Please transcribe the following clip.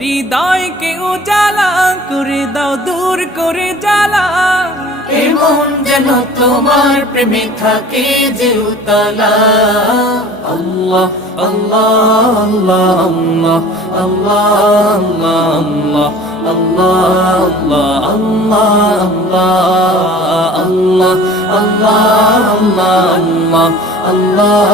হৃদয়কে উজালা করে দাও, দূর করে জ্বালা। এমন যেন তোমার প্রেমে থাকে যে উতলা। আল্লাহ আল্লাহ আল্লাহ আল্লাহ আল্লাহ আল্লাহ আল্লাহ আল্লাহ আল্লাহ আল্লাহ আল্লাহ